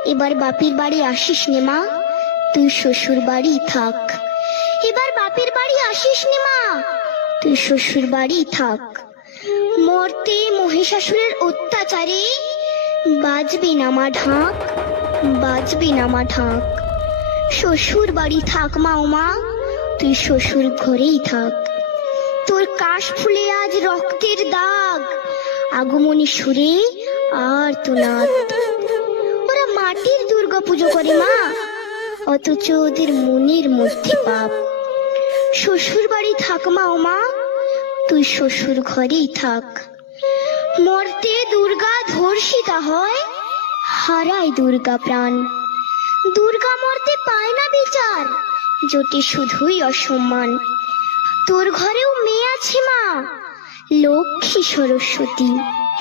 এবার বাপের বাড়ি আসিস নে মা, তুই শ্বশুর বাড়ি থাক। এবার বাপের বাড়ি আসিস নে মা, তুই শ্বশুর বাড়ি থাক। মর্তে মহিষাসুরের অত্যাচারে বাজবে না মা ঢাক, বাজবে না মা ঢাক। শ্বশুর বাড়ি থাক মা ও মা, তুই শ্বশুর ঘরেই থাক। তোর কাশ ফুলে আজ রক্তের দাগ, আগমনী সুরে আর তো নাথ। ওরা মাটির দুর্গা পুজো করে মা, অথচ ওদের মনের মধ্যে পাপ। শ্বশুর বাড়ি থাক মা ও মা, তুই শ্বশুর ঘরেই থাক। মর্তে দুর্গা ধর্ষিতা হয়, হারায় দুর্গা প্রাণ। দুর্গা মর্তে পায় না বিচার, জোটে শুধুই অসম্মান। তোর ঘরেও মেয়ে আছে মা, লক্ষ্মী সরস্বতী।